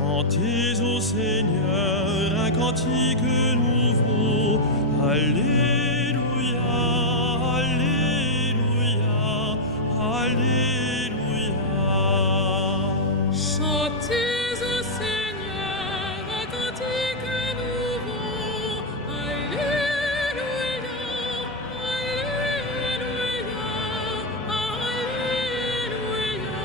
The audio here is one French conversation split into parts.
Chantez au Seigneur un cantique nouveau. Alléluia, Alléluia, Alléluia. Chantez au Seigneur un cantique nouveau. Alléluia, Alléluia, Alléluia.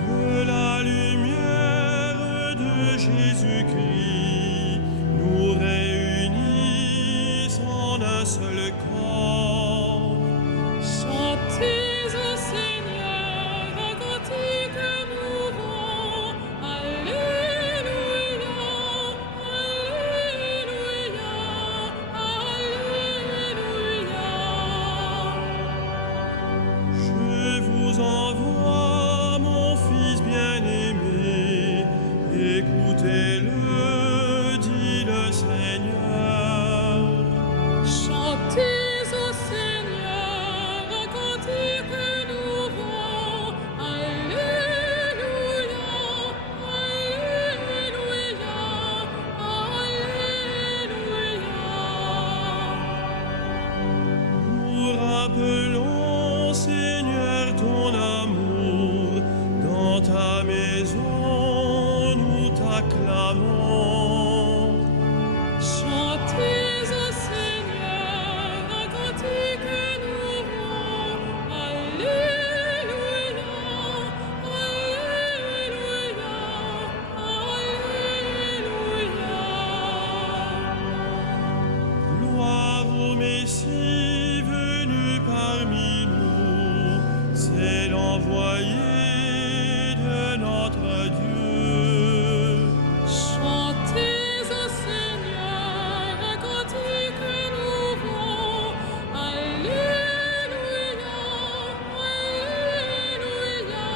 Que la lumière de Jésus-Christ nous réunisse en un seul corps. Chantez au Seigneur un cantique nouveau. Alléluia, Alléluia, Alléluia. Je vous envoie mon Fils bien-aimé, écoutez-le, dit le Seigneur. Chantez au Seigneur un cantique nouveau. Alléluia, Alléluia, Alléluia. Nous rappelons, Seigneur, ton amour, dans ta maison nous t'acclamons. Chantez au Seigneur un cantique nouveau. Alléluia, Alléluia, Alléluia. Gloire au Messie venu parmi nous, c'est l'envoyé de notre Dieu. Chantez au Seigneur un cantique nouveau. Alléluia, Alléluia,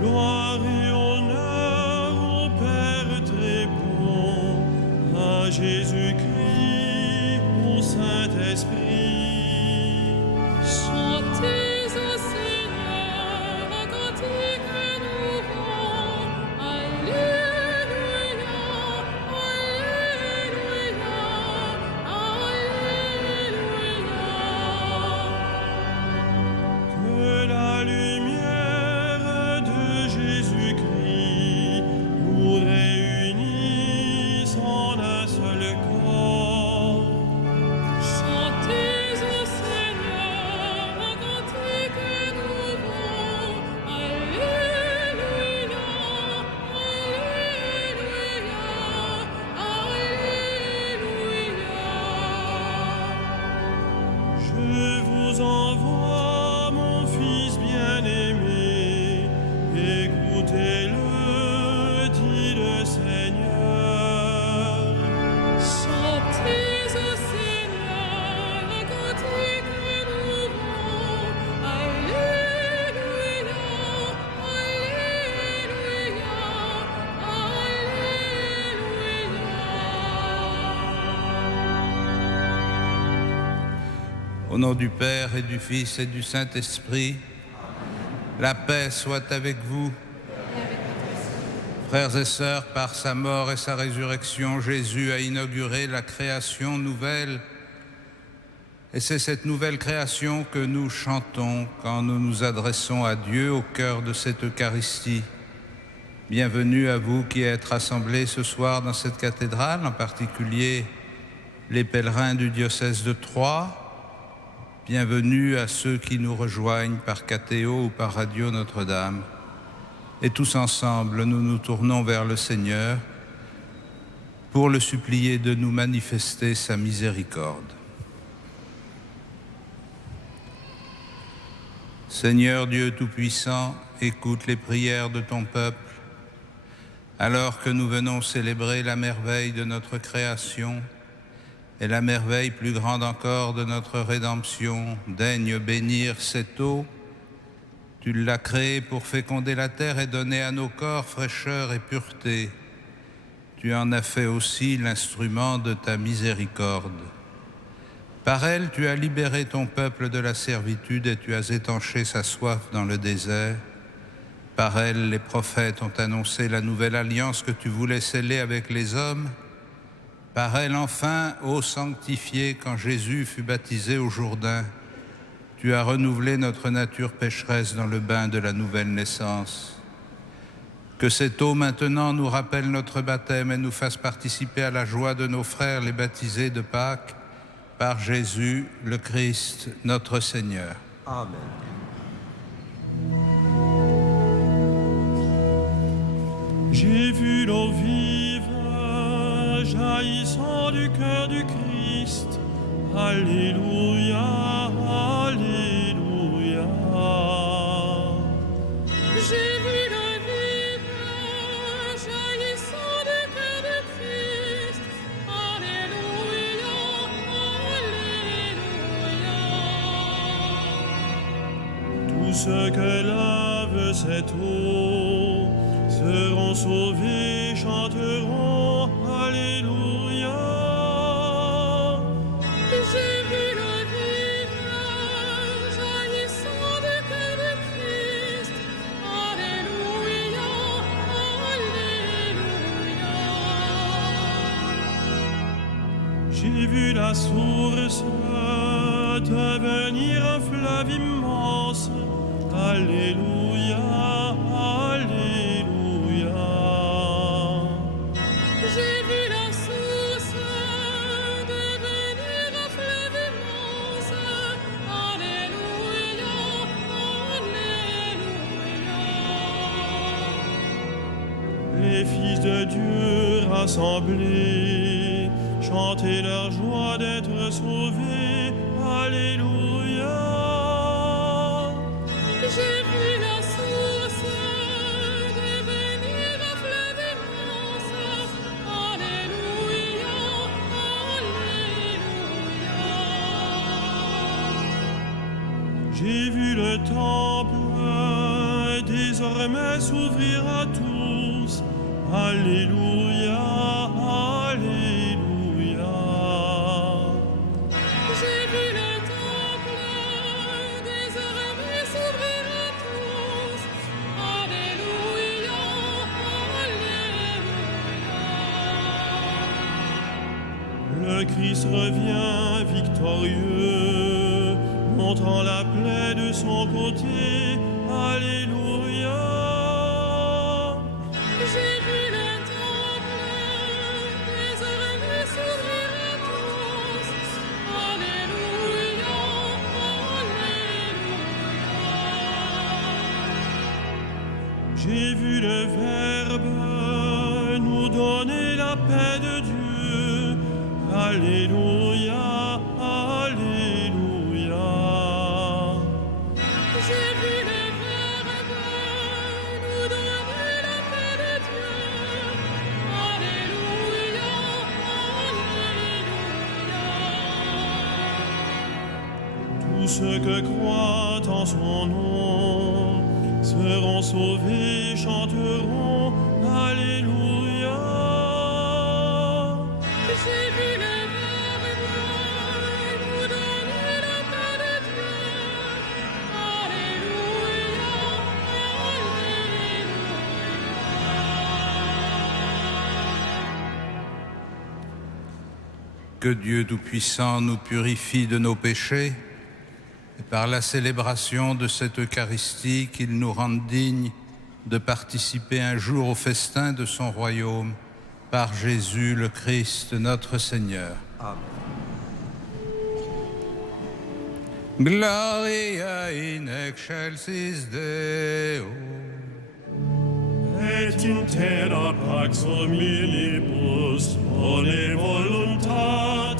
Gloire et honneur au Père très bon, à Jésus-Christ, au Saint-Esprit. Chantez au Seigneur un cantique nouveau. Alléluia, Alléluia, Alléluia. Que la lumière de Jésus-Christ nous réunisse en un seul corps. Chantez au Seigneur un cantique nouveau. Alléluia, Alléluia, Alléluia. Je vous envoie mon Fils bien-aimé, écoutez-le, dit le Seigneur. Chantez au Seigneur un cantique nouveau. Alléluia, Alléluia, Alléluia. Au nom du Père et du Fils et du Saint-Esprit, la paix soit avec vous. Frères et sœurs, par sa mort et sa résurrection, Jésus a inauguré la création nouvelle. Et c'est cette nouvelle création que nous chantons quand nous nous adressons à Dieu au cœur de cette Eucharistie. Bienvenue à vous qui êtes rassemblés ce soir dans cette cathédrale, en particulier les pèlerins du diocèse de Troyes. Bienvenue à ceux qui nous rejoignent par Catéo ou par Radio Notre-Dame. Et tous ensemble, nous nous tournons vers le Seigneur pour le supplier de nous manifester sa miséricorde. Seigneur Dieu Tout-Puissant, écoute les prières de ton peuple. Alors que nous venons célébrer la merveille de notre création et la merveille plus grande encore de notre rédemption, daigne bénir cette eau. Tu l'as créée pour féconder la terre et donner à nos corps fraîcheur et pureté. Tu en as fait aussi l'instrument de ta miséricorde. Par elle, tu as libéré ton peuple de la servitude et tu as étanché sa soif dans le désert. Par elle, les prophètes ont annoncé la nouvelle alliance que tu voulais sceller avec les hommes. Par elle, enfin, ô sanctifié, quand Jésus fut baptisé au Jourdain, tu as renouvelé notre nature pécheresse dans le bain de la nouvelle naissance. Que cette eau maintenant nous rappelle notre baptême et nous fasse participer à la joie de nos frères les baptisés de Pâques, par Jésus le Christ, notre Seigneur. Amen. J'ai vu l'eau vive jaillissant du cœur du Christ. Alléluia, Alléluia. J'ai vu l'eau vive jaillissant du cœur du Christ. Alléluia, Alléluia. Tous ceux que lave cette eau seront sauvés, chanteront Alléluia. J'ai vu l'eau vive jaillissant du cœur du Christ. Alléluia, Alléluia. J'ai vu la source devenir un fleuve immense. Alléluia, Alléluia. J'ai vu la source devenir un fleuve immense. Alléluia, Alléluia. Les fils de Dieu rassemblés chantaient leur joie d'être sauvés. Alléluia. J'ai vu la source devenir un fleuve immense. Alléluia, Alléluia. J'ai vu le temple désormais s'ouvrir à tous. Alléluia, Alléluia. J'ai vu le temple désormais s'ouvrir à tous. Alléluia, Alléluia. Le Christ revient victorieux, montrant la plaie de son côté. Alléluia. J'ai vu le temple désormais s'ouvrir à tous. Alléluia, Alléluia. J'ai vu le Verbe nous donner la paix de Dieu. Alléluia, Alléluia. J'ai vu le Verbe nous donner la paix de Dieu. Alléluia, Alléluia. Tous ceux que croient en son nom seront sauvés, chanteront Alléluia. J'ai vu le Verbe nous donner la paix de Dieu. Alléluia, Alléluia. Que Dieu Tout-Puissant nous purifie de nos péchés et par la célébration de cette Eucharistie qu'il nous rende dignes de participer un jour au festin de son royaume par Jésus le Christ notre Seigneur. Amen. Gloria in excelsis Deo. Et in terra pax hominibus bone voluntatis.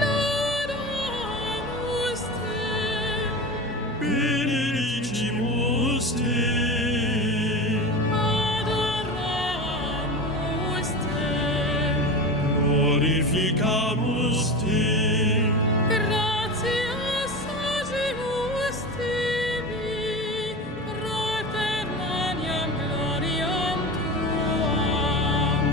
Laudamus te. glorificamus te. Gratias agimus tibi, proter maniam gloriam tuam.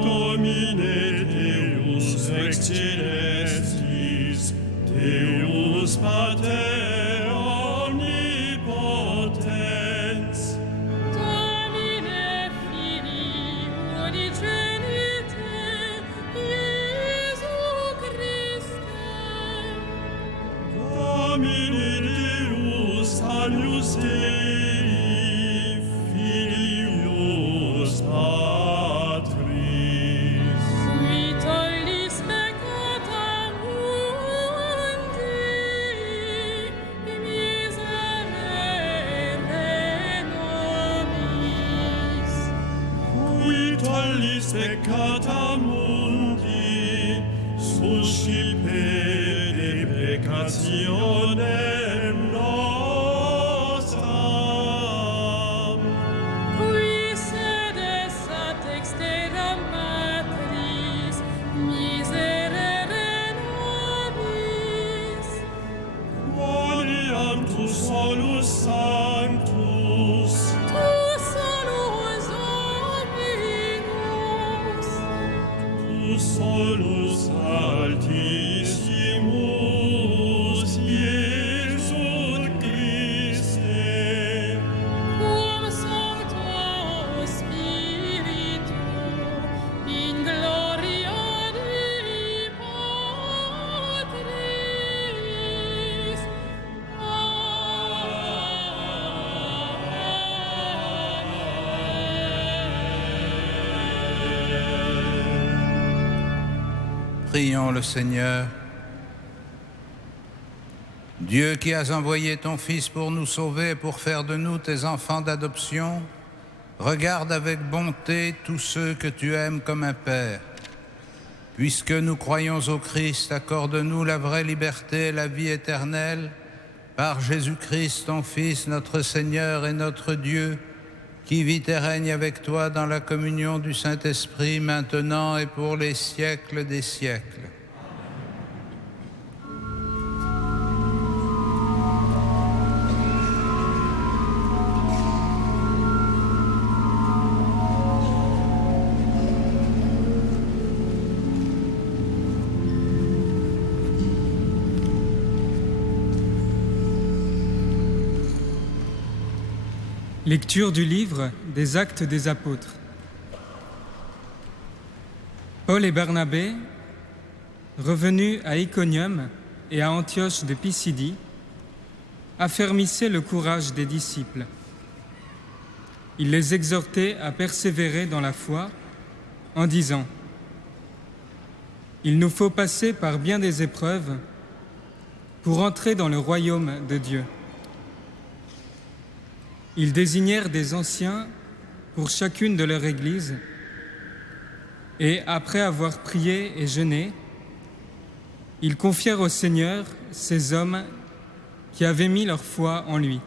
Domine Deus rex celestis, Deus Pater omnipotens, Domine Filii unigenite, Iesu Christe, Domine Deus agnus Dei, Filius Patris, qui tollis peccata mundi, miserere nobis. qui tollis peccata mundi, suscipe de peccationem nostram, Qui sedes ad exteram Patris, miserere nobis. quoniam tu solus sanctus, Tu solus Dominus, tu solus altissimus, Iesu Christe, cum Sancto Spiritu, in gloria Dei Patris. Prions le Seigneur. Dieu qui as envoyé ton Fils pour nous sauver et pour faire de nous tes enfants d'adoption, regarde avec bonté tous ceux que tu aimes comme un Père. Puisque nous croyons au Christ, accorde-nous la vraie liberté et la vie éternelle, par Jésus-Christ, ton Fils, notre Seigneur et notre Dieu, qui vit et règne avec toi dans la communion du Saint-Esprit, maintenant et pour les siècles des siècles. Lecture du livre des Actes des Apôtres. Paul et Barnabé, revenus à Iconium et à Antioche de Pisidie, affermissaient le courage des disciples. Ils les exhortaient à persévérer dans la foi en disant : « Il nous faut passer par bien des épreuves pour entrer dans le royaume de Dieu. » Ils désignèrent des anciens pour chacune de leur église et, après avoir prié et jeûné, ils confièrent au Seigneur ces hommes qui avaient mis leur foi en lui.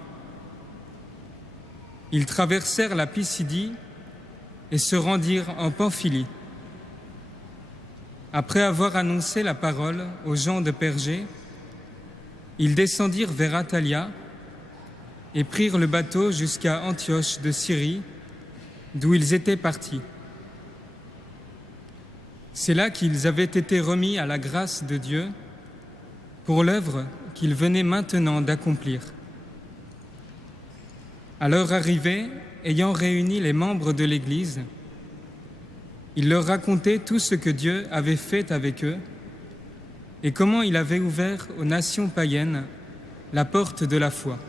Ils traversèrent la Pisidie et se rendirent en Pamphylie. Après avoir annoncé la parole aux gens de Pergée, ils descendirent vers Attalia et prirent le bateau jusqu'à Antioche de Syrie, d'où ils étaient partis. C'est là qu'ils avaient été remis à la grâce de Dieu pour l'œuvre qu'ils venaient maintenant d'accomplir. À leur arrivée, ayant réuni les membres de l'Église, ils leur racontaient tout ce que Dieu avait fait avec eux et comment il avait ouvert aux nations païennes la porte de la foi.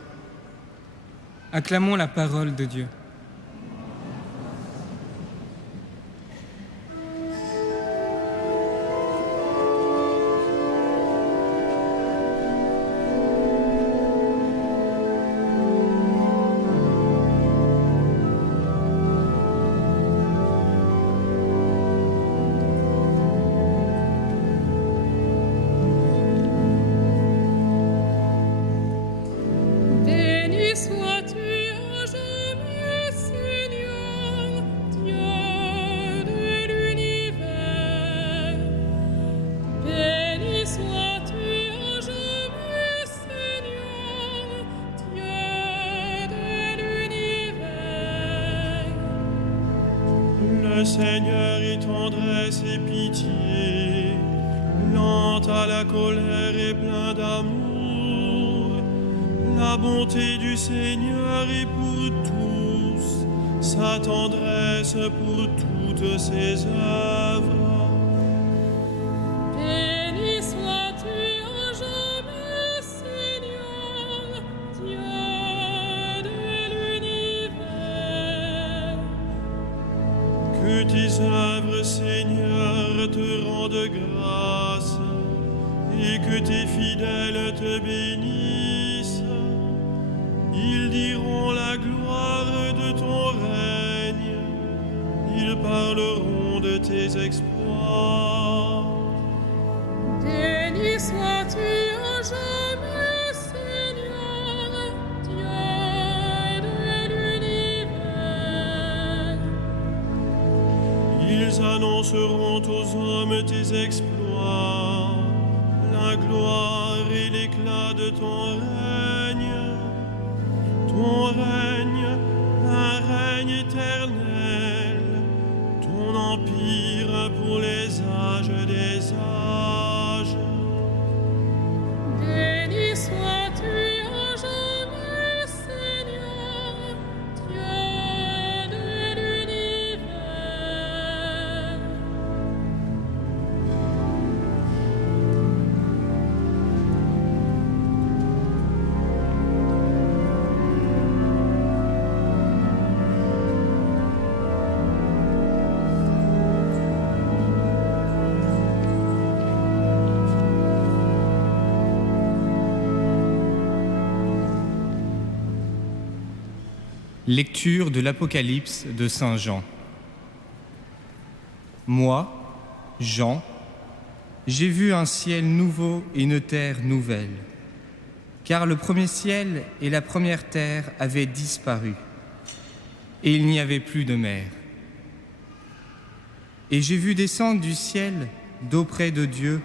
Acclamons la parole de Dieu. Béni sois-tu à jamais, Le Seigneur est tendresse et pitié, lent à la colère et plein d'amour. La bonté du Seigneur est pour tous, sa tendresse pour toutes ses œuvres. Béni sois-tu à jamais, Seigneur, Dieu de l'univers. Que tes œuvres, Seigneur, te rendent grâce et que tes fidèles te bénissent. Ils diront la gloire de ton règne, ils parleront de tes exploits. Béni sois-tu à jamais, Seigneur, Dieu de l'univers. Ils annonceront aux hommes tes exploits, la gloire et l'éclat de ton règne. Ton règne, un règne éternel, ton empire pour les âges des âges. Béni sois-tu à jamais, Seigneur, Dieu de l'univers. Lecture de l'Apocalypse de Saint Jean. Moi, Jean, j'ai vu un ciel nouveau et une terre nouvelle, car le premier ciel et la première terre avaient disparu, et il n'y avait plus de mer. Et j'ai vu descendre du ciel, d'auprès de Dieu,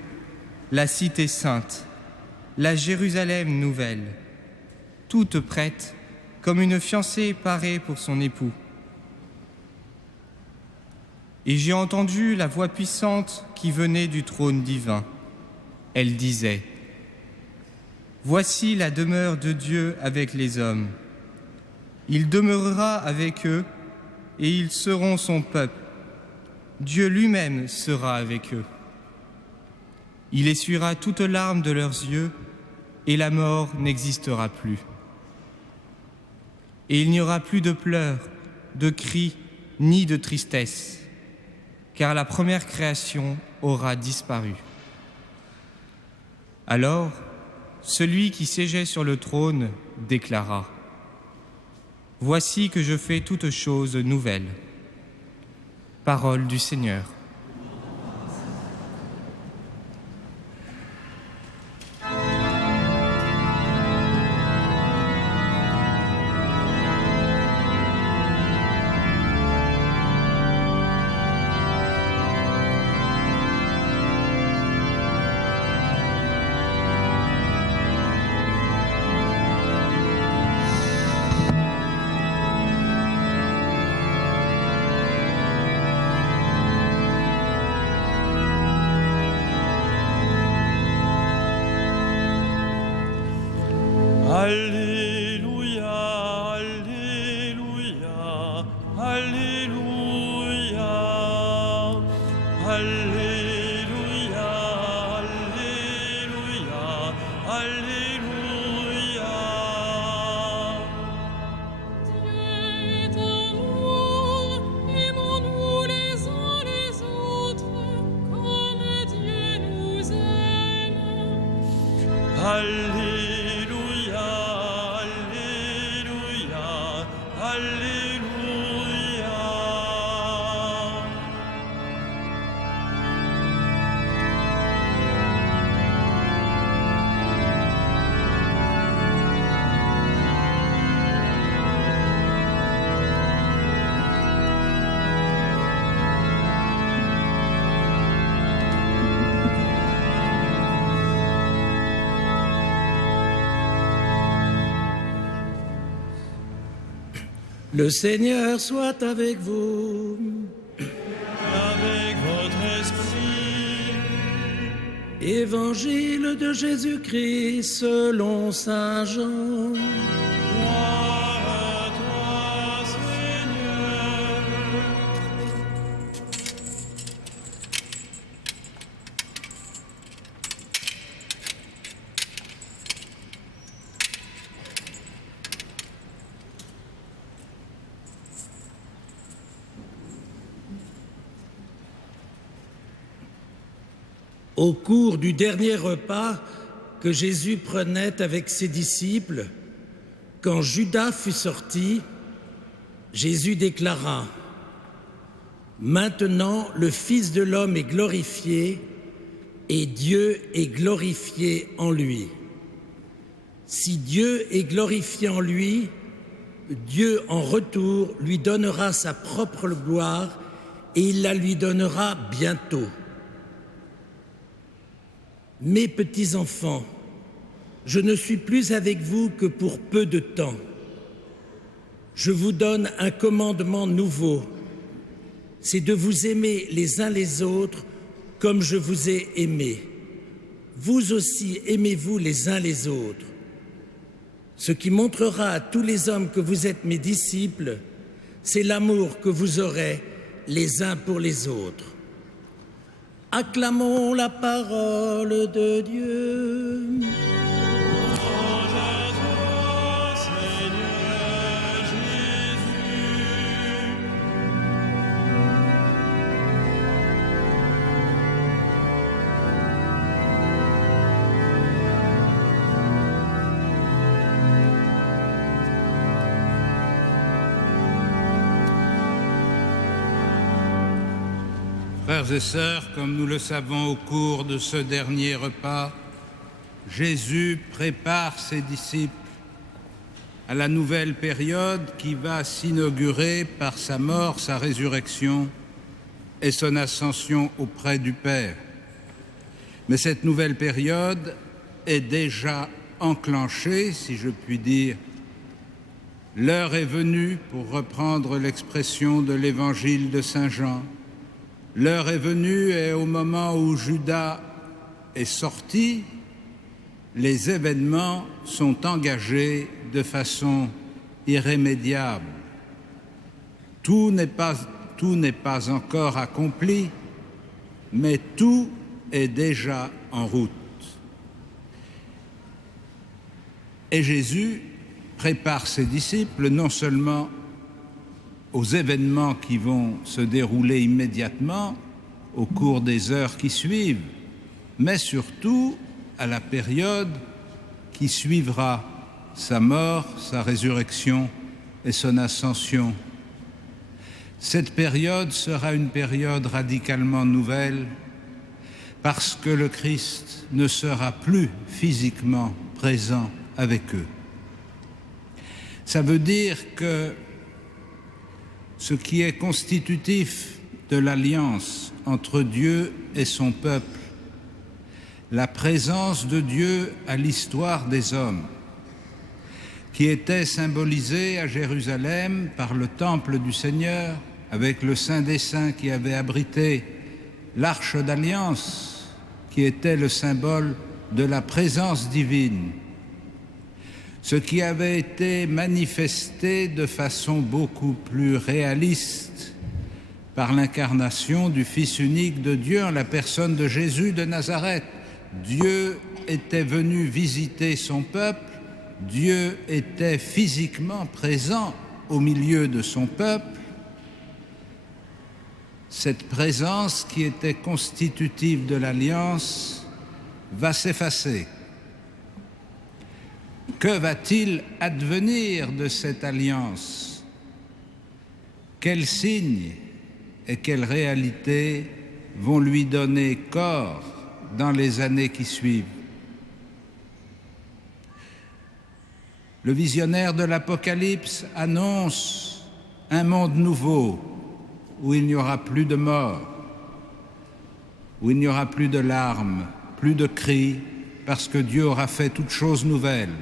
la cité sainte, la Jérusalem nouvelle, toute prête, comme une fiancée parée pour son époux. Et j'ai entendu la voix puissante qui venait du trône divin. Elle disait : Voici la demeure de Dieu avec les hommes. Il demeurera avec eux et ils seront son peuple. Dieu lui-même sera avec eux. Il essuiera toute larme de leurs yeux et la mort n'existera plus. Et il n'y aura plus de pleurs, de cris, ni de tristesse, car la première création aura disparu. Alors, celui qui siégeait sur le trône déclara : Voici que je fais toutes choses nouvelles. Parole du Seigneur. Alléluia, Alléluia, Alléluia, Alléluia, Alléluia, Alléluia. Dieu est amour, aimons-nous les uns les autres, comme Dieu nous aime. Alléluia, Alléluia, Alléluia. Le Seigneur soit avec vous. Évangile de Jésus-Christ selon saint Jean. Gloire à toi, Seigneur. Au cours du dernier repas que Jésus prenait avec ses disciples, quand Judas fut sorti, Jésus déclara : « Maintenant le Fils de l'homme est glorifié et Dieu est glorifié en lui. Si Dieu est glorifié en lui, Dieu en retour lui donnera sa propre gloire et il la lui donnera bientôt. Mes petits-enfants, je ne suis plus avec vous que pour peu de temps. Je vous donne un commandement nouveau, c'est de vous aimer les uns les autres comme je vous ai aimés. Vous aussi aimez-vous les uns les autres. Ce qui montrera à tous les hommes que vous êtes mes disciples, c'est l'amour que vous aurez les uns pour les autres. Acclamons la parole de Dieu. Louange à toi, Seigneur Jésus. Frères et sœurs, comme nous le savons au cours de ce dernier repas, Jésus prépare ses disciples à la nouvelle période qui va s'inaugurer par sa mort, sa résurrection et son ascension auprès du Père. Mais cette nouvelle période est déjà enclenchée, si je puis dire. L'heure est venue, pour reprendre l'expression de l'Évangile de Saint Jean. L'heure est venue et au moment où Judas est sorti, les événements sont engagés de façon irrémédiable. Tout n'est pas encore accompli, mais tout est déjà en route. Et Jésus prépare ses disciples non seulement aux événements qui vont se dérouler immédiatement au cours des heures qui suivent, mais surtout à la période qui suivra sa mort, sa résurrection et son ascension. Cette période sera une période radicalement nouvelle parce que le Christ ne sera plus physiquement présent avec eux. Ça veut dire que ce qui est constitutif de l'alliance entre Dieu et son peuple, la présence de Dieu à l'histoire des hommes, qui était symbolisée à Jérusalem par le temple du Seigneur, avec le Saint des Saints qui avait abrité l'arche d'alliance, qui était le symbole de la présence divine, ce qui avait été manifesté de façon beaucoup plus réaliste par l'incarnation du Fils unique de Dieu en la personne de Jésus de Nazareth. Dieu était venu visiter son peuple, Dieu était physiquement présent au milieu de son peuple. Cette présence qui était constitutive de l'alliance va s'effacer. Que va-t-il advenir de cette alliance? Quels signes et quelles réalités vont lui donner corps dans les années qui suivent? Le visionnaire de l'Apocalypse annonce un monde nouveau où il n'y aura plus de mort, où il n'y aura plus de larmes, plus de cris, parce que Dieu aura fait toutes choses nouvelles.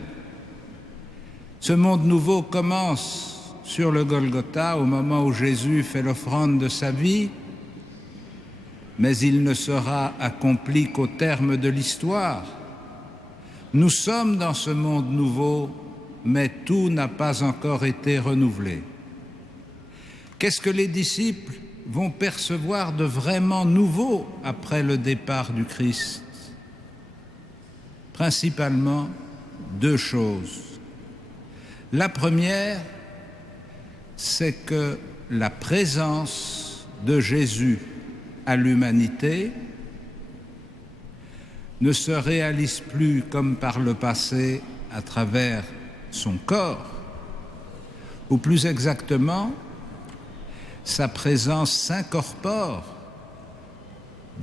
Ce monde nouveau commence sur le Golgotha, au moment où Jésus fait l'offrande de sa vie, mais il ne sera accompli qu'au terme de l'histoire. Nous sommes dans ce monde nouveau, mais tout n'a pas encore été renouvelé. Qu'est-ce que les disciples vont percevoir de vraiment nouveau après le départ du Christ? Principalement deux choses. La première, c'est que la présence de Jésus à l'humanité ne se réalise plus comme par le passé à travers son corps, ou plus exactement, sa présence s'incorpore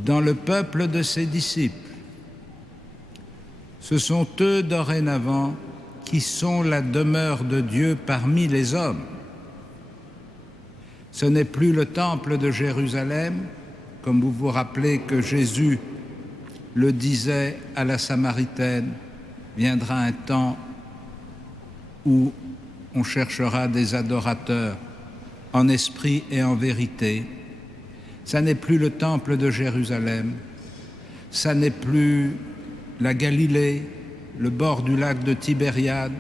dans le peuple de ses disciples. Ce sont eux dorénavant qui sont la demeure de Dieu parmi les hommes. Ce n'est plus le temple de Jérusalem, comme vous vous rappelez que Jésus le disait à la Samaritaine, viendra un temps où on cherchera des adorateurs en esprit et en vérité. Ça n'est plus le temple de Jérusalem, ça n'est plus la Galilée, le bord du lac de Tibériade,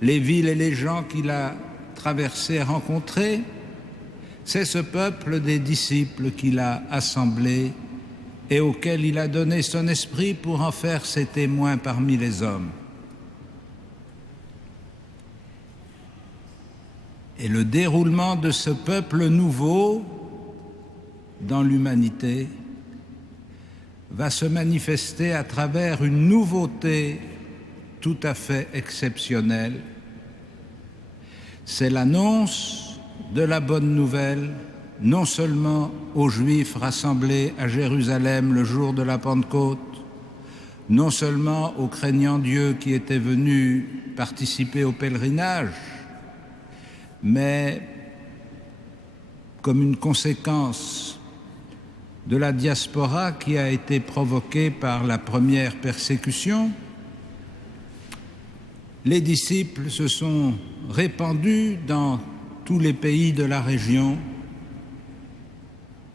les villes et les gens qu'il a traversés et rencontrés. C'est ce peuple des disciples qu'il a assemblé et auquel il a donné son esprit pour en faire ses témoins parmi les hommes. Et le déroulement de ce peuple nouveau dans l'humanité va se manifester à travers une nouveauté tout à fait exceptionnelle. C'est l'annonce de la bonne nouvelle, non seulement aux Juifs rassemblés à Jérusalem le jour de la Pentecôte, non seulement aux craignants Dieu qui étaient venus participer au pèlerinage, mais comme une conséquence de la diaspora qui a été provoquée par la première persécution, les disciples se sont répandus dans tous les pays de la région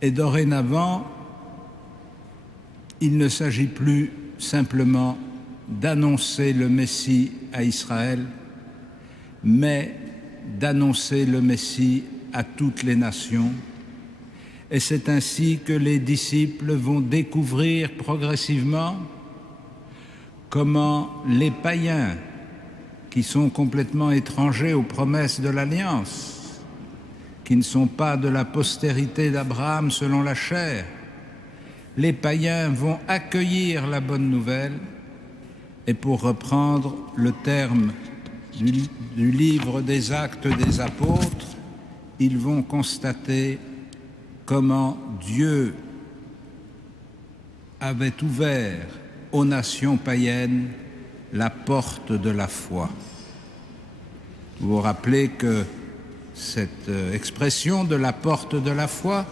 et dorénavant, il ne s'agit plus simplement d'annoncer le Messie à Israël, mais d'annoncer le Messie à toutes les nations. Et c'est ainsi que les disciples vont découvrir progressivement comment les païens, qui sont complètement étrangers aux promesses de l'Alliance, qui ne sont pas de la postérité d'Abraham selon la chair, les païens vont accueillir la bonne nouvelle et, pour reprendre le terme du livre des Actes des Apôtres, ils vont constater comment Dieu avait ouvert aux nations païennes la porte de la foi. Vous vous rappelez que cette expression de la porte de la foi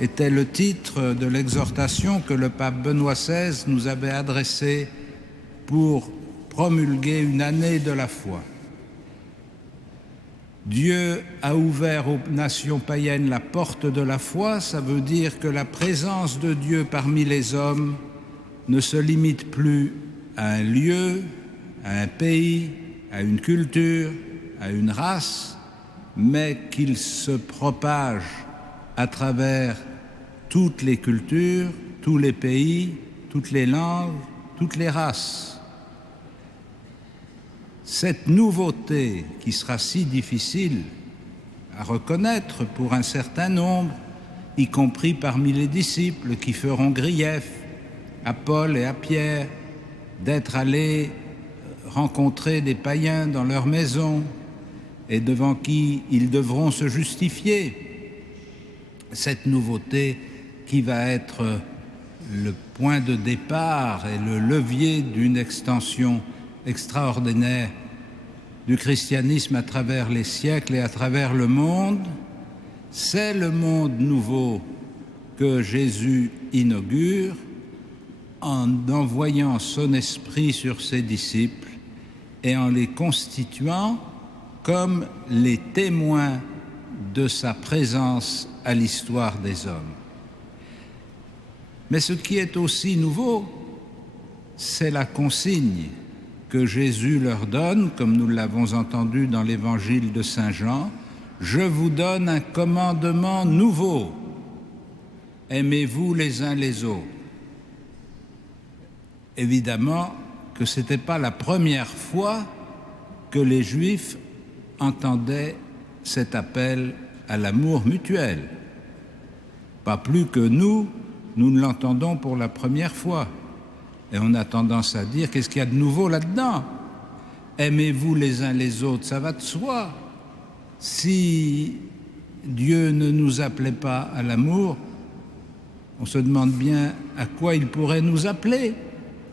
était le titre de l'exhortation que le pape Benoît XVI nous avait adressée pour promulguer une année de la foi. Dieu a ouvert aux nations païennes la porte de la foi, ça veut dire que la présence de Dieu parmi les hommes ne se limite plus à un lieu, à un pays, à une culture, à une race, mais qu'il se propage à travers toutes les cultures, tous les pays, toutes les langues, toutes les races. Cette nouveauté qui sera si difficile à reconnaître pour un certain nombre, y compris parmi les disciples qui feront grief à Paul et à Pierre d'être allés rencontrer des païens dans leur maison et devant qui ils devront se justifier. Cette nouveauté qui va être le point de départ et le levier d'une extension extraordinaire du christianisme à travers les siècles et à travers le monde, c'est le monde nouveau que Jésus inaugure en envoyant son esprit sur ses disciples et en les constituant comme les témoins de sa présence à l'histoire des hommes. Mais ce qui est aussi nouveau, c'est la consigne que Jésus leur donne, comme nous l'avons entendu dans l'évangile de Saint Jean, « Je vous donne un commandement nouveau, aimez-vous les uns les autres ». Évidemment que ce n'était pas la première fois que les Juifs entendaient cet appel à l'amour mutuel. Pas plus que nous ne l'entendons pour la première fois. Et on a tendance à dire, qu'est-ce qu'il y a de nouveau là-dedans? Aimez-vous les uns les autres, ça va de soi. Si Dieu ne nous appelait pas à l'amour, on se demande bien à quoi il pourrait nous appeler.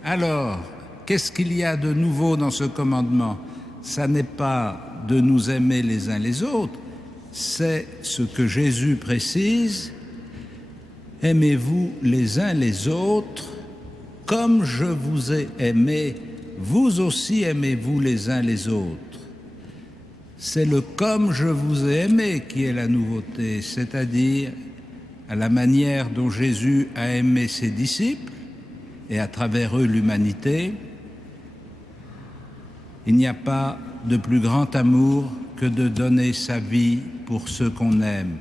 Alors, qu'est-ce qu'il y a de nouveau dans ce commandement? Ça n'est pas de nous aimer les uns les autres, c'est ce que Jésus précise, aimez-vous les uns les autres, comme je vous ai aimé, vous aussi aimez-vous les uns les autres. C'est le « comme je vous ai aimé » qui est la nouveauté, c'est-à-dire à la manière dont Jésus a aimé ses disciples et à travers eux l'humanité. Il n'y a pas de plus grand amour que de donner sa vie pour ceux qu'on aime.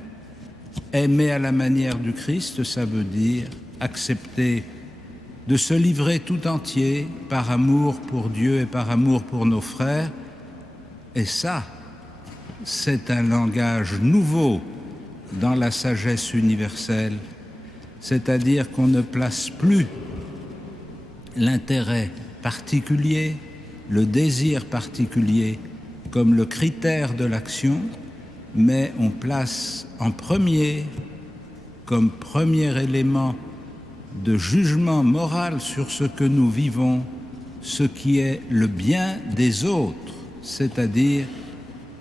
Aimer à la manière du Christ, ça veut dire accepter de se livrer tout entier par amour pour Dieu et par amour pour nos frères. Et ça, c'est un langage nouveau dans la sagesse universelle, c'est-à-dire qu'on ne place plus l'intérêt particulier, le désir particulier comme le critère de l'action, mais on place en premier, comme premier élément de jugement moral sur ce que nous vivons, ce qui est le bien des autres, c'est-à-dire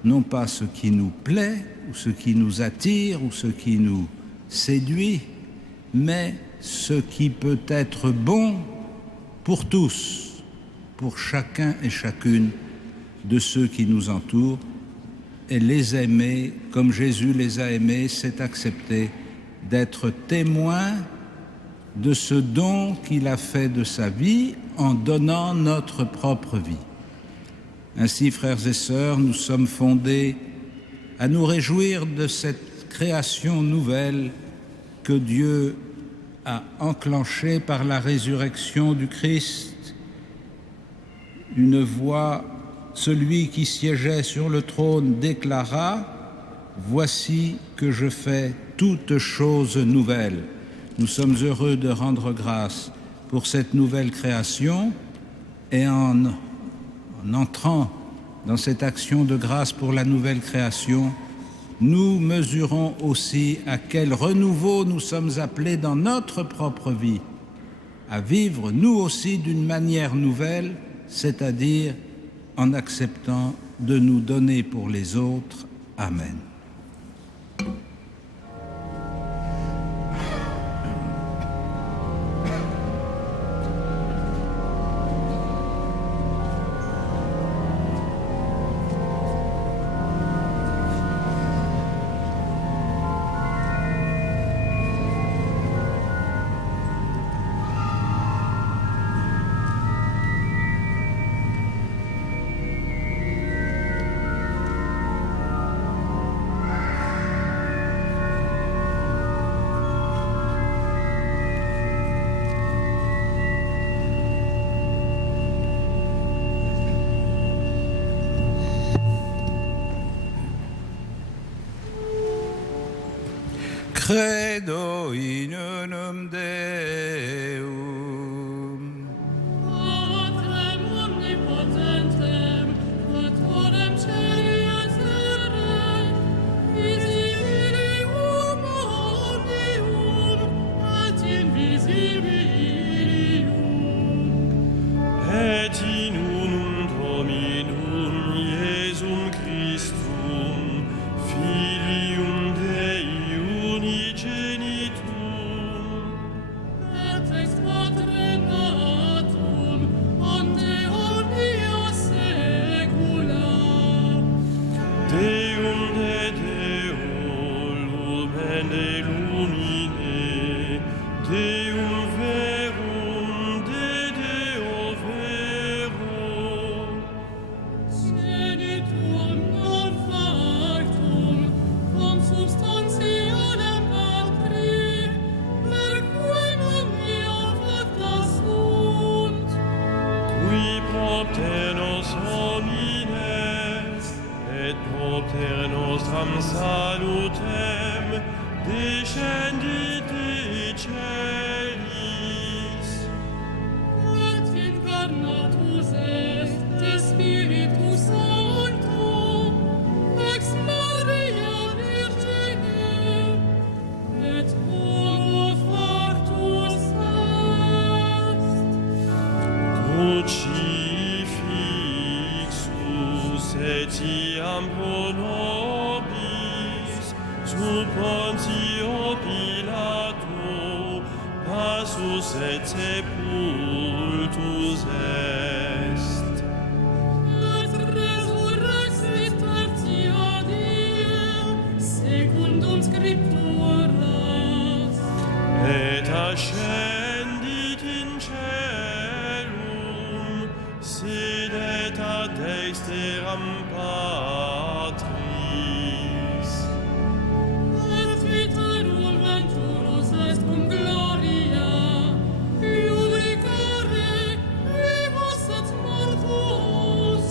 non pas ce qui nous plaît, ou ce qui nous attire, ou ce qui nous séduit, mais ce qui peut être bon pour tous, pour chacun et chacune de ceux qui nous entourent. Et les aimer comme Jésus les a aimés, c'est accepter d'être témoin de ce don qu'il a fait de sa vie en donnant notre propre vie. Ainsi, frères et sœurs, nous sommes fondés à nous réjouir de cette création nouvelle que Dieu a enclenchée par la résurrection du Christ. Une voix, celui qui siégeait sur le trône déclara « Voici que je fais toutes choses nouvelles ». Nous sommes heureux de rendre grâce pour cette nouvelle création et en entrant dans cette action de grâce pour la nouvelle création, nous mesurons aussi à quel renouveau nous sommes appelés dans notre propre vie, à vivre nous aussi d'une manière nouvelle, c'est-à-dire en acceptant de nous donner pour les autres. Amen. Credo in unum Deum. Patrem omnipotentem, autorem caeli et terrae, visibilium omnium et invisibilium. Et in unum Dominum Iesum Christum, Filium Dei unigenitum, Et ex Patre natum, onde omnia saecula. Deum de Deo, lumen de lumine, Deum salutem descendit de celis. Et incarnatus est de Spiritus Sancto, ex Maria Virgine, et homo factus est. Crucifixus etiam pro nobis, sub Pontio Pilato, passus et sepultus est. Et resurrexit tertia die, secundum Scripturas. Et ascendit in caelum, sedet ad dexteram Patris. Et viterum venturus est cum gloria, iudicare vivos et mortuos,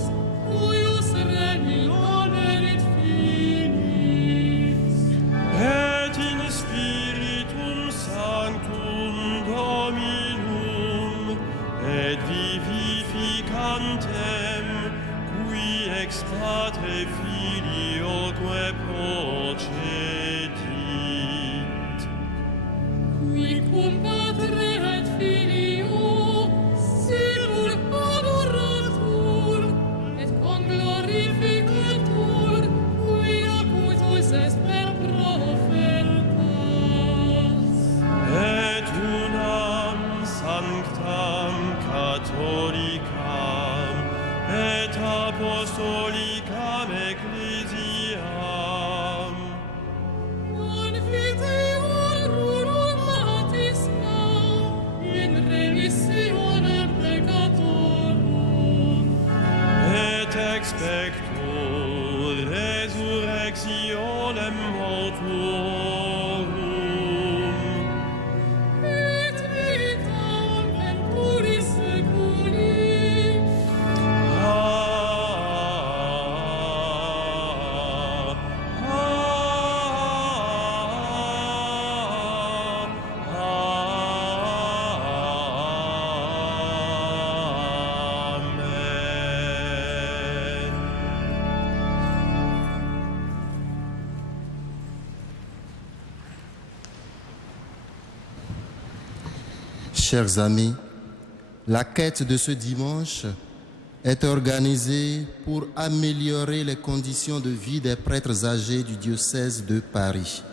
cuius regni onerit finis. Et in Spiritum Sanctum Dominum, et vivificantem, qui ex Patre Filioque procedit. Qui cum Patre et Filio sicur adoratur, et con glorificatur, qui acutus est per profetas. Et unam sanctam catholicam et apostolicam ecclesiam Confiteorum baptisma in remissionem peccatorum. et expecto resurrectionem mortuorum. Et vitam venturis seculi. Amen. Chers amis, la quête de ce dimanche est organisée pour améliorer les conditions de vie des prêtres âgés du diocèse de Paris.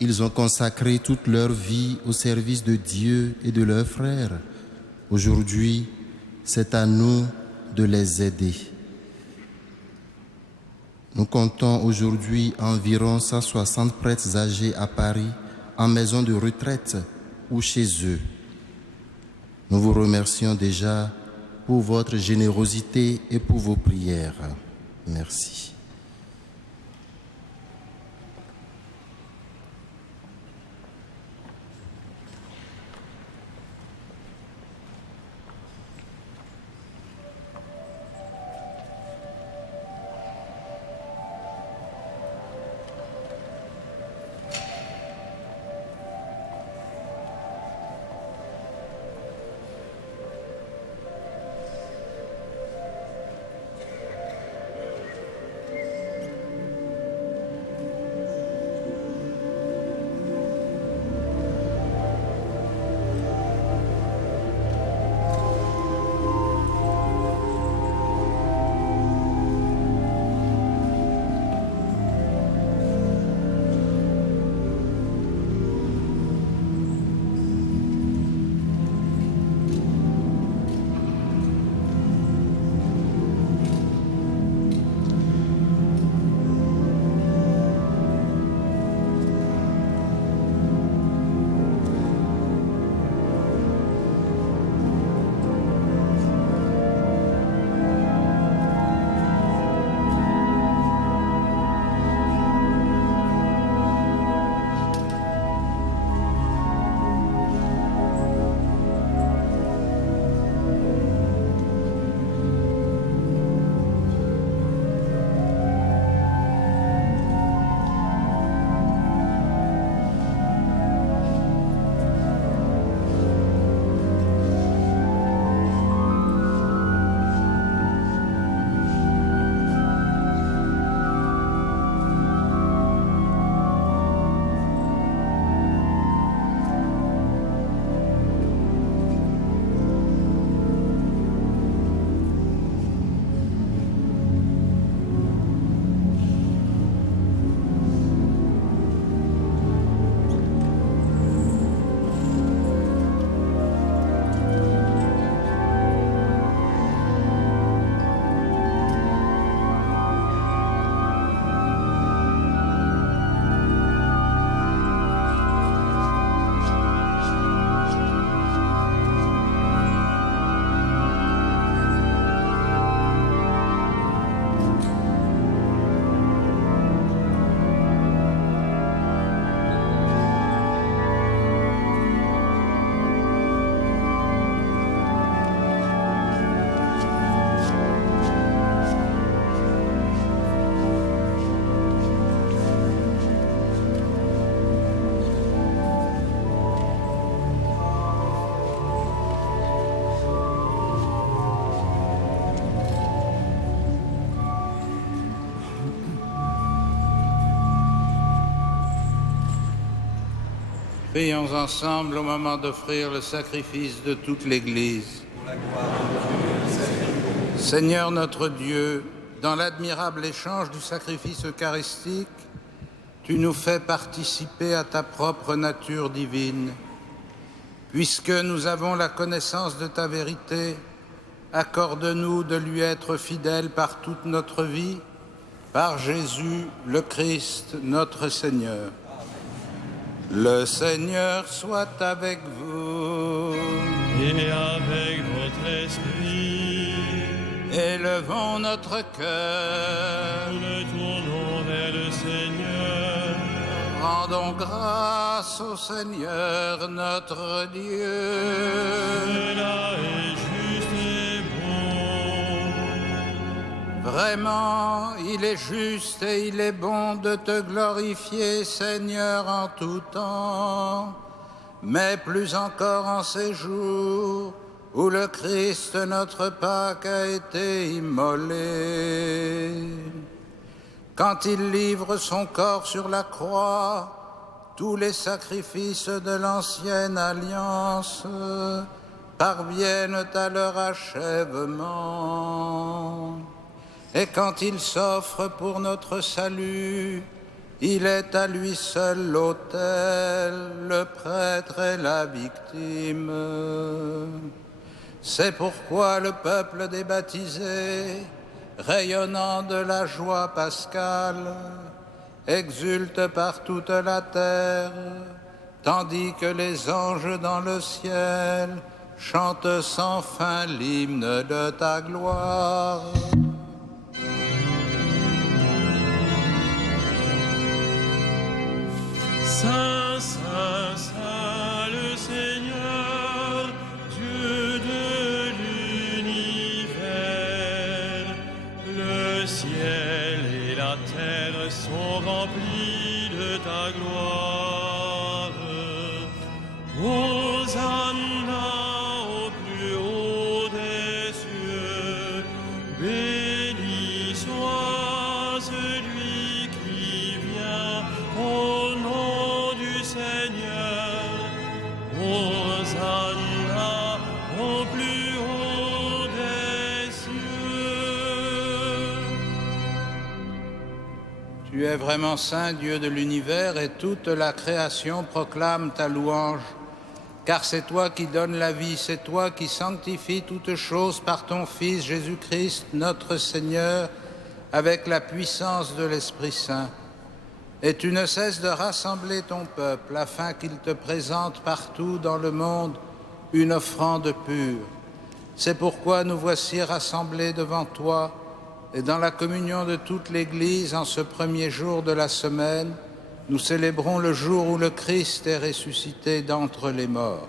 Ils ont consacré toute leur vie au service de Dieu et de leurs frères. Aujourd'hui, c'est à nous de les aider. Nous comptons aujourd'hui environ 160 prêtres âgés à Paris, en maison de retraite ou chez eux. Nous vous remercions déjà pour votre générosité et pour vos prières. Merci. Prions ensemble au moment d'offrir le sacrifice de toute l'Église. Seigneur notre Dieu, dans l'admirable échange du sacrifice eucharistique, tu nous fais participer à ta propre nature divine. Puisque nous avons la connaissance de ta vérité, accorde-nous de lui être fidèles par toute notre vie, par Jésus le Christ, notre Seigneur. Le Seigneur soit avec vous. Et avec votre esprit, Élevons notre cœur. nous le tournons vers le Seigneur. Rendons grâce au Seigneur notre Dieu. Cela est juste et bon. Vraiment, il est juste et il est bon de te glorifier, Seigneur, en tout temps, mais plus encore en ces jours où le Christ, notre Pâque, a été immolé. Quand il livre son corps sur la croix, tous les sacrifices de l'ancienne alliance parviennent à leur achèvement. Et quand il s'offre pour notre salut, il est à lui seul l'autel, le prêtre et la victime. C'est pourquoi le peuple des baptisés, rayonnant de la joie pascale, exulte par toute la terre, tandis que les anges dans le ciel chantent sans fin l'hymne de ta gloire. Saint, Saint, Saint, le Seigneur, Dieu de l'univers. Le ciel et la terre sont remplis de ta gloire. Hosanna au plus haut des cieux. Béni soit celui qui vient au nom du Seigneur. Hosanna au plus haut des cieux. Tu es vraiment saint, Dieu de l'univers, et toute la création proclame ta louange. Car c'est toi qui donnes la vie, c'est toi qui sanctifies toutes choses par ton Fils Jésus-Christ, notre Seigneur, avec la puissance de l'Esprit Saint. Et tu ne cesses de rassembler ton peuple afin qu'il te présente partout dans le monde une offrande pure. C'est pourquoi nous voici rassemblés devant toi et dans la communion de toute l'Église en ce premier jour de la semaine, nous célébrons le jour où le Christ est ressuscité d'entre les morts.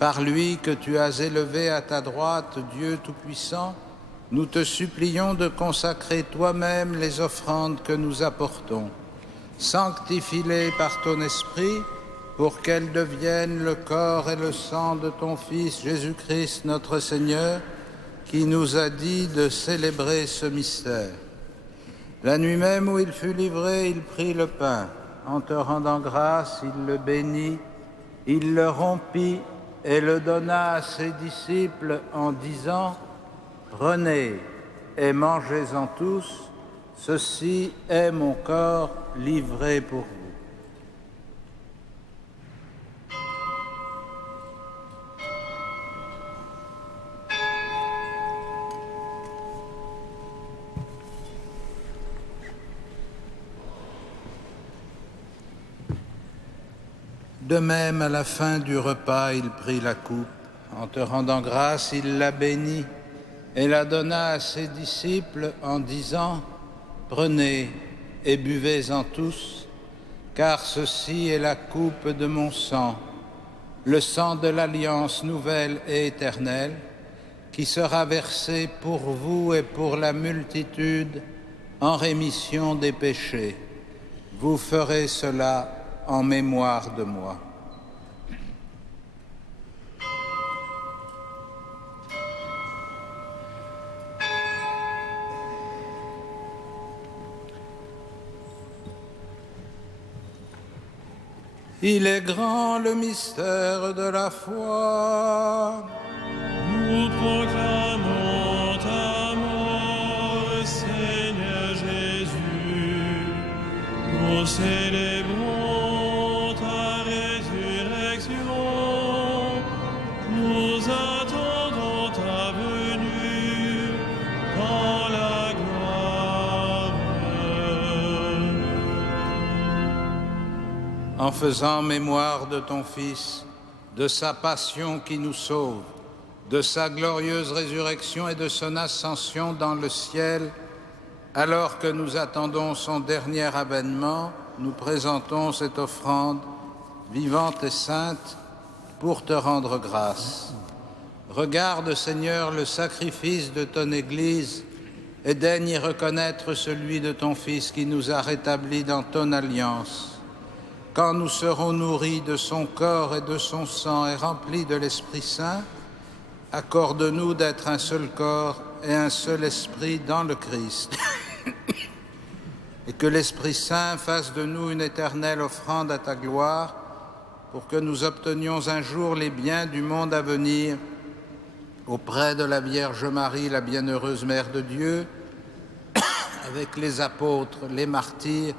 Par lui que tu as élevé à ta droite, Dieu Tout-Puissant, nous te supplions de consacrer toi-même les offrandes que nous apportons. Sanctifie-les par ton Esprit pour qu'elles deviennent le corps et le sang de ton Fils Jésus-Christ notre Seigneur, qui nous a dit de célébrer ce mystère. La nuit même où il fut livré, il prit le pain. En te rendant grâce, il le bénit, il le rompit et le donna à ses disciples en disant « Prenez et mangez-en tous, ceci est mon corps livré pour vous. » De même, à la fin du repas, il prit la coupe. En te rendant grâce, il la bénit et la donna à ses disciples en disant « Prenez et buvez-en tous, car ceci est la coupe de mon sang, le sang de l'alliance nouvelle et éternelle, qui sera versé pour vous et pour la multitude en rémission des péchés. Vous ferez cela en mémoire de moi. » Il est grand le mystère de la foi. Nous proclamons ta mort, Seigneur Jésus. Nous célébrons ta résurrection. Nous attendons ta venue dans la gloire. En faisant mémoire de ton Fils, de sa passion qui nous sauve, de sa glorieuse résurrection et de son ascension dans le ciel, alors que nous attendons son dernier avènement, nous présentons cette offrande vivante et sainte pour te rendre grâce. Regarde, Seigneur, le sacrifice de ton Église et daigne y reconnaître celui de ton Fils qui nous a rétablis dans ton alliance. Quand nous serons nourris de son corps et de son sang et remplis de l'Esprit Saint, accorde-nous d'être un seul corps et un seul esprit dans le Christ. Et que l'Esprit Saint fasse de nous une éternelle offrande à ta gloire, pour que nous obtenions un jour les biens du monde à venir, auprès de la Vierge Marie, la bienheureuse Mère de Dieu, avec les apôtres, les martyrs,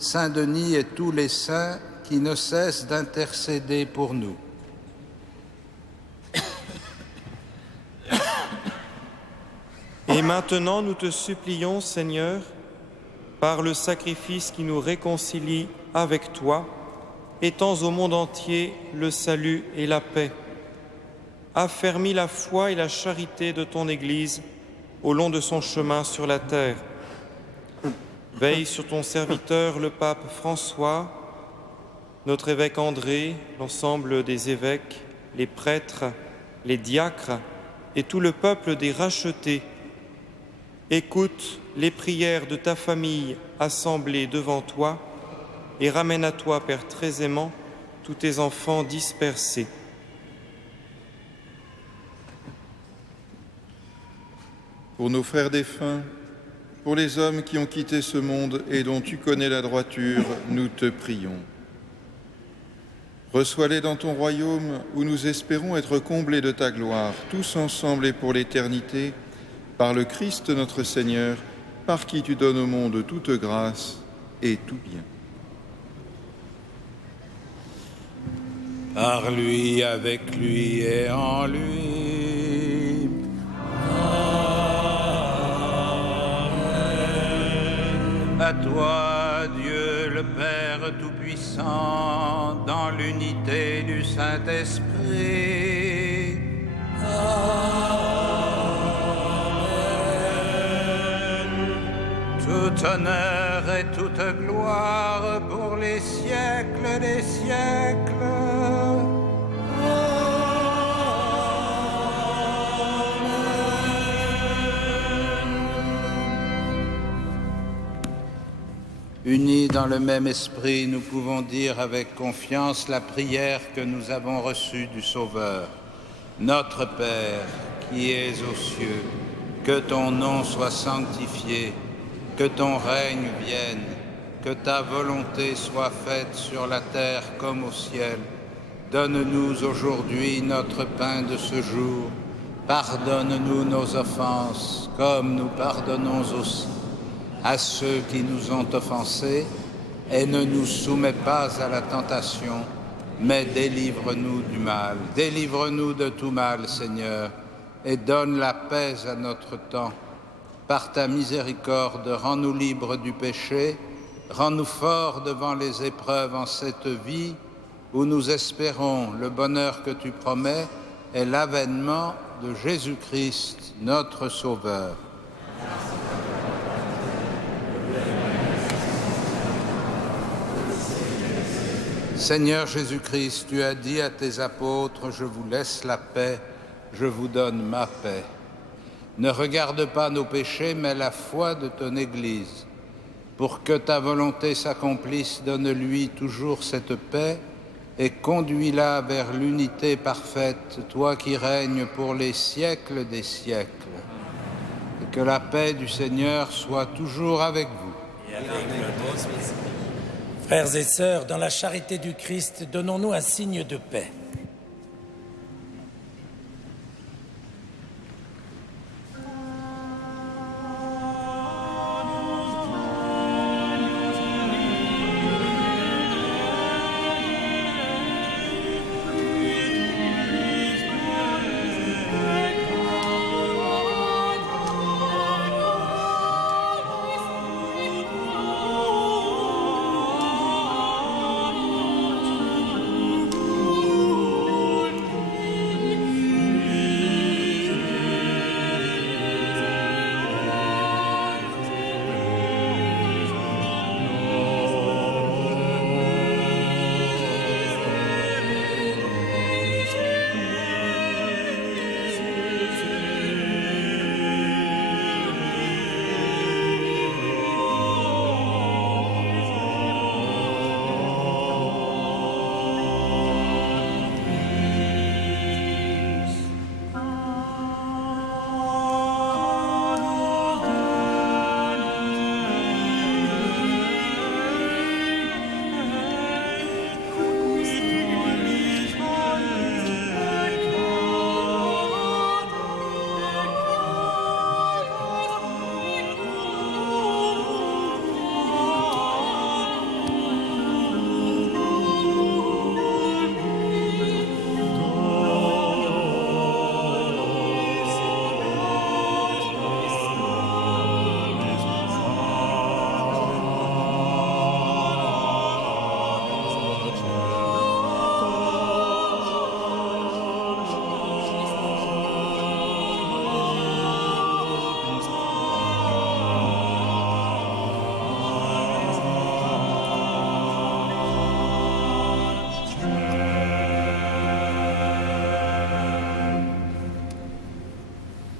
Saint Denis et tous les saints qui ne cessent d'intercéder pour nous. Et maintenant, nous te supplions, Seigneur, par le sacrifice qui nous réconcilie avec toi, étends au monde entier le salut et la paix. Affermis la foi et la charité de ton Église au long de son chemin sur la terre. Veille sur ton serviteur, le pape François, notre évêque André, l'ensemble des évêques, les prêtres, les diacres et tout le peuple des rachetés. Écoute les prières de ta famille assemblée devant toi et ramène à toi, Père très aimant, tous tes enfants dispersés. Pour nos frères défunts, pour les hommes qui ont quitté ce monde et dont tu connais la droiture, nous te prions. Reçois-les dans ton royaume où nous espérons être comblés de ta gloire, tous ensemble et pour l'éternité, par le Christ notre Seigneur, par qui tu donnes au monde toute grâce et tout bien. Par lui, avec lui et en lui. À toi, Dieu le Père Tout-Puissant, dans l'unité du Saint-Esprit. Tout honneur et toute gloire pour les siècles des siècles. Unis dans le même esprit, nous pouvons dire avec confiance la prière que nous avons reçue du Sauveur. Notre Père, qui es aux cieux, que ton nom soit sanctifié, que ton règne vienne, que ta volonté soit faite sur la terre comme au ciel. Donne-nous aujourd'hui notre pain de ce jour. Pardonne-nous nos offenses, comme nous pardonnons aussi à ceux qui nous ont offensés, et ne nous soumets pas à la tentation, mais délivre-nous du mal. Délivre-nous de tout mal, Seigneur, et donne la paix à notre temps. Par ta miséricorde, rends-nous libres du péché, rends-nous forts devant les épreuves en cette vie, où nous espérons le bonheur que tu promets et l'avènement de Jésus-Christ, notre Sauveur. Seigneur Jésus-Christ, tu as dit à tes apôtres, « Je vous laisse la paix, je vous donne ma paix. » Ne regarde pas nos péchés, mais la foi de ton Église. Pour que ta volonté s'accomplisse, donne-lui toujours cette paix et conduis-la vers l'unité parfaite, toi qui règnes pour les siècles des siècles. Et que la paix du Seigneur soit toujours avec vous. Frères et sœurs, dans la charité du Christ, donnons-nous un signe de paix.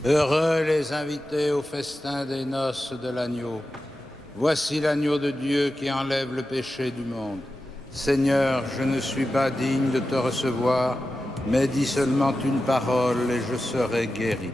Heureux les invités au festin des noces de l'agneau. Voici l'agneau de Dieu qui enlève le péché du monde. Seigneur, je ne suis pas digne de te recevoir, mais dis seulement une parole et je serai guéri.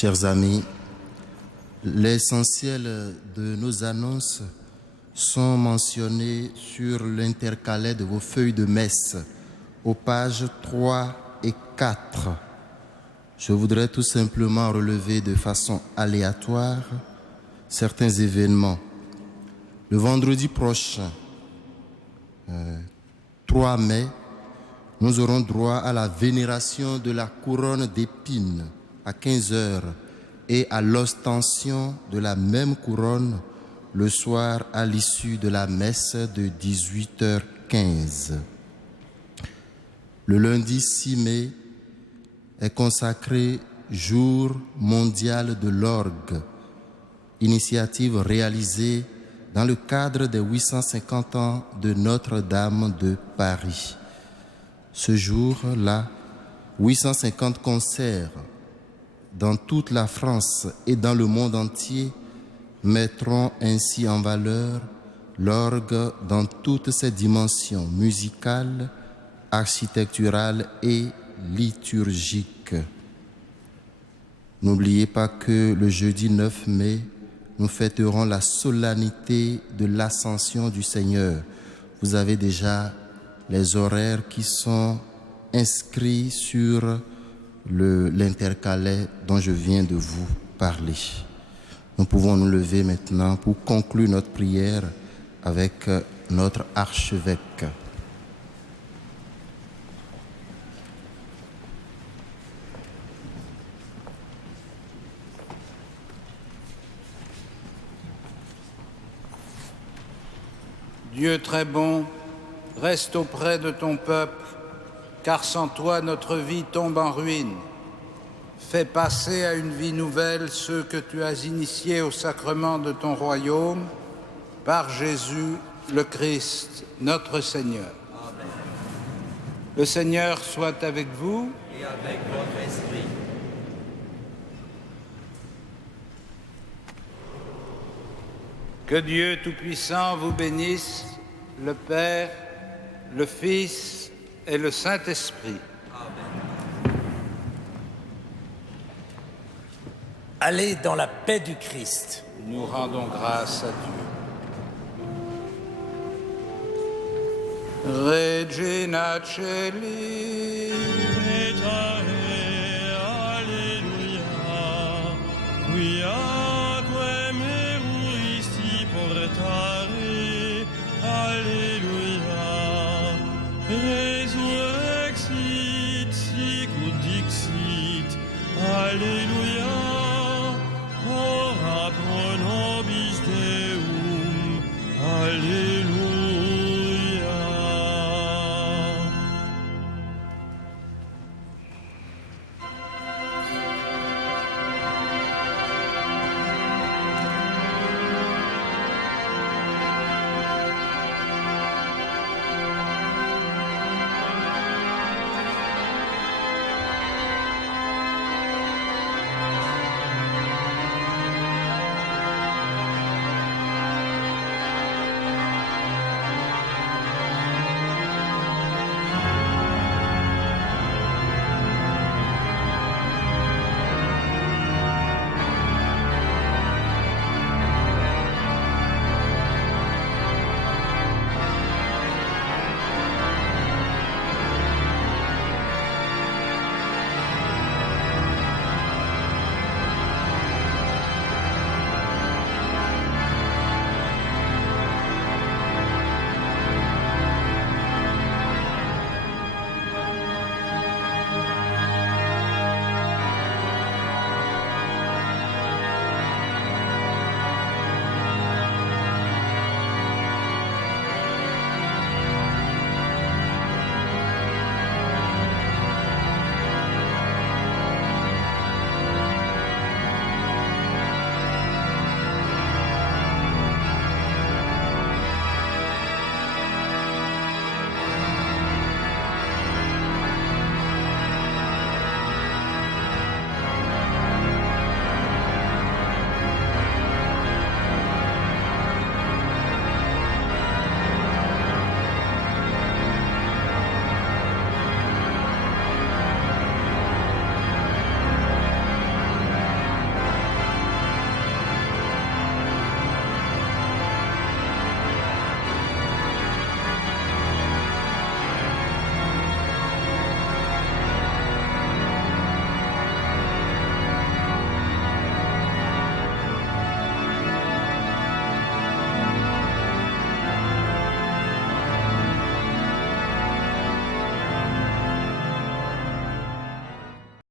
Chers amis, l'essentiel de nos annonces sont mentionnés sur l'intercalaire de vos feuilles de messe, aux pages 3 et 4. Je voudrais tout simplement relever de façon aléatoire certains événements. Le vendredi prochain, 3 mai, nous aurons droit à la vénération de la couronne d'épines à 15 heures et à l'ostension de la même couronne le soir à l'issue de la messe de 18h15. Le lundi 6 mai est consacré Jour mondial de l'orgue, initiative réalisée dans le cadre des 850 ans de Notre-Dame de Paris. Ce jour-là, 850 concerts dans toute la France et dans le monde entier mettront ainsi en valeur l'orgue dans toutes ses dimensions musicales, architecturales et liturgiques. N'oubliez pas que le jeudi 9 mai, nous fêterons la solennité de l'Ascension du Seigneur. Vous avez déjà les horaires qui sont inscrits sur l'intercalaire dont je viens de vous parler. Nous pouvons nous lever maintenant pour conclure notre prière avec notre archevêque. Dieu très bon, reste auprès de ton peuple, car sans toi notre vie tombe en ruine. Fais passer à une vie nouvelle ceux que tu as initiés au sacrement de ton royaume, par Jésus le Christ, notre Seigneur. Amen. Le Seigneur soit avec vous. Et avec votre esprit. Que Dieu Tout-Puissant vous bénisse, le Père, le Fils et le Saint-Esprit. Allez dans la paix du Christ. Nous rendons grâce à Dieu. Regina Celi. Alléluia. Quiaque meruisti portare. Alléluia. Resurrexit sic ut dixit. Alléluia.